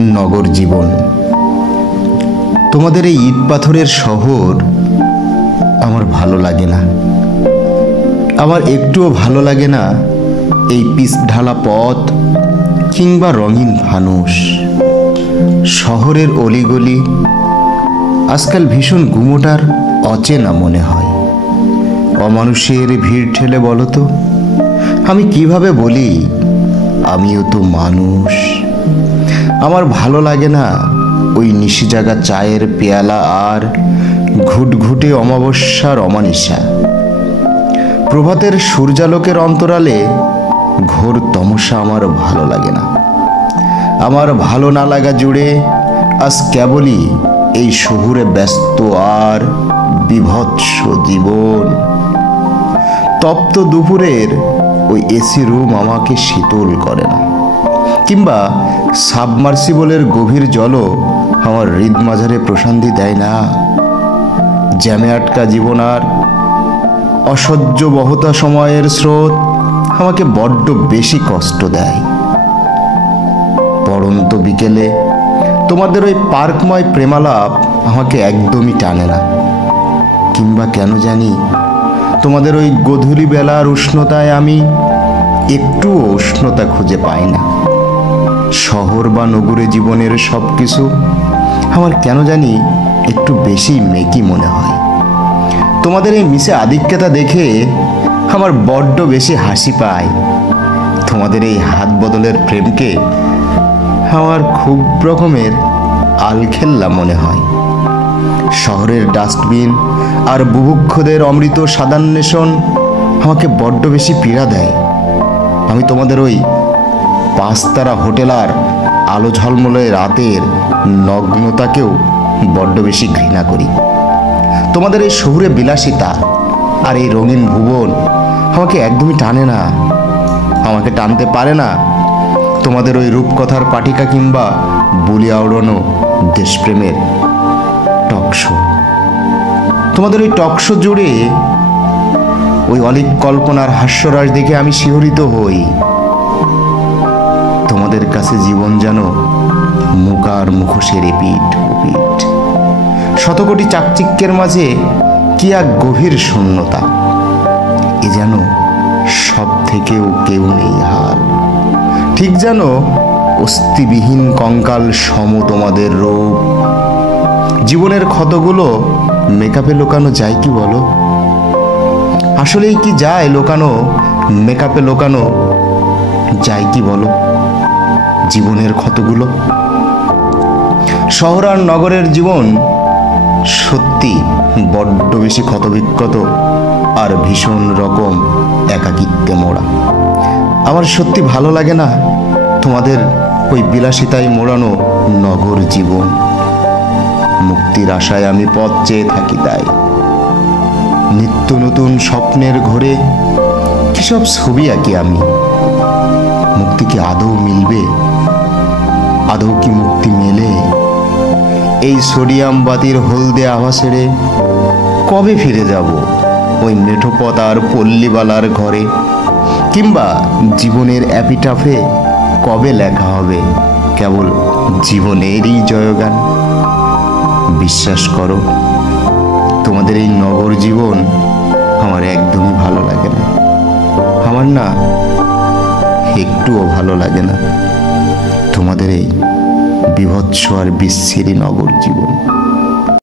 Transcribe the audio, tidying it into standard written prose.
নগর জীবন। তোমাদের এই ইট পাথরের শহর আমার ভালো লাগে না। আমার একটুও ভালো লাগে না এই পিচ ঢালা পথ কিংবা রঙিন ফানুস। শহরের অলিগলি আজকাল ভীষণ গুমোটার অচেনা মনে হয়। অমানুষের ভিড় ঠেলে বলো তো আমি কিভাবে বলি আমিও তো মানুষ। আমার ভালো লাগে না ওই নিশিজাগা চায়ের পেয়ালা আর ঘুটঘুটে অমাবস্যার অমানিসা। প্রভাতের সূর্যালোকের অন্তরালে ঘোর তমসা আমার ভালো লাগে না। আমার ভালো না লাগা জুড়ে আজ কেবলই এই শহুরে ব্যস্ত আর বিভৎস জীবন। তপ্ত দুপুরের ওই এসি রুম আমাকে শীতল করে না, কিংবা সাবমার্সিবলের গভীর জলও আমার হৃদমাঝারে প্রশান্তি দেয় না। জ্যামে আটকা জীবন আর অসহ্য বহতা সময়ের স্রোত আমাকে বড্ড বেশি কষ্ট দেয়। পড়ন্ত বিকেলে তোমাদের ওই পার্কময় প্রেমালাপ আমাকে একদমই টানে না, কিংবা কেন জানি তোমাদের ওই গধূলি বেলার উষ্ণতায় আমি একটুও উষ্ণতা খুঁজে পাই না। শহর বা নগরে জীবনের সব কিছু আমার কেন জানি একটু বেশি মেকি মনে হয়। তোমাদের এই মিশে আধিক্যতা দেখে আমার বড্ড বেশি হাসি পায়। তোমাদের এই হাত বদলের প্রেমকে আমার খুব রকমের আলখেল্লা মনে হয়। শহরের ডাস্টবিন আর বুভুক্ষদের অমৃত সাদান্বেষণ আমাকে বড্ড বেশি পীড়া দেয়। আমি তোমাদের ওই পাঁচতারা হোটেল আর আলো ঝলমলে রাতের নগ্নতাকেও বড্ড বেশি ঘৃণা করি। তোমাদের এই শহুরে বিলাসিতা আর এই রঙিন ভুবন আমাকে একদমই টানে না, আমাকে টানতে পারে না তোমাদের ওই রূপকথার পাটিকা কিংবা বলিয়া উড়ানো দেশপ্রেমের টকশো। তোমাদের ওই টকশো জুড়ে ওই অলিক কল্পনার হাস্যরস দেখে আমি শিহরিত হই। তোমাদের কাছে জীবন যেন মুখার মুখোশের এপিঠ ওপিঠ। শতকোটি চাকচিক্যের মাঝে কি এক গভীর শূন্যতা। এ যেন সব থেকেও কেউ নেই হাল। ঠিক যেন অস্থিবিহীন কঙ্কাল সম তোমাদের রূপ। জীবনের ক্ষতগুলো মেকআপে লোকানো যায় কি বলো? আসলেই কি যায় লোকানো? মেকআপে লোকানো যায় কি বলো জীবনের ক্ষতগুলো? শহর আর নগরের জীবন সত্যি বড্ড বেশি ক্ষতবিক্ষত আর ভীষণ রকম একাকিত্বে মোড়া। আমার সত্যি ভালো লাগে না তোমাদের ওই বিলাসিতায় মোড়ানো নগর জীবন। মুক্তির আশায় আমি পথ চেয়ে থাকি, তাই নিত্য নতুন স্বপ্নের ঘোরে কিসব ছবি আঁকি আমি। মুক্তি কি আদৌ মিলবে? আদৌ কি মুক্তি মেলে? এই সোডিয়াম বাতির হলদে আভা ছেড়ে কবে ফিরে যাব ওই মেঠোপথ আর পল্লীবালার ঘরে? কিংবা জীবনের অ্যাপিটাফে কবে লেখা হবে কেবল জীবনেরই জয়গান? বিশ্বাস করো তোমাদের এই নগর জীবন আমার একদমই ভালো লাগে না। আমার না একটুও ভালো লাগে না তোমাদের এই বিভৎস আর বিচ্ছিরি নগর জীবন।